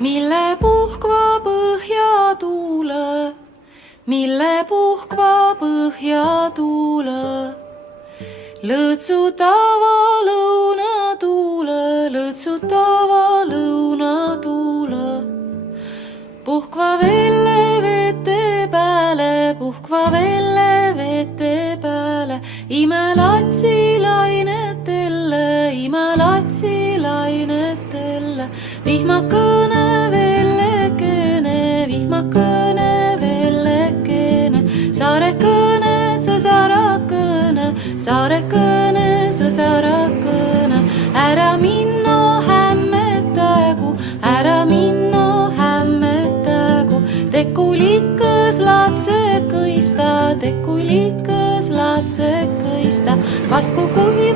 mille puhkva põhjatuule, mille puhkva põhjatuule. Lõõtsutava lõunatuule, lõõtsutava lõunatuule. Puhkva velle vete pääle, puhkva velle vete pääle. Imelatsi lainetelle, imelatsi lainetelle. Vihmakõne vellekene, vihmakõne vellekene. Saarekõne, sõsarakõne, saarekõne, sõsarakõne. Ära minno hämmetägu, ära minno hämmetägu. Tekulikas latsekõista, tekulikas latsekõista. Kastku kui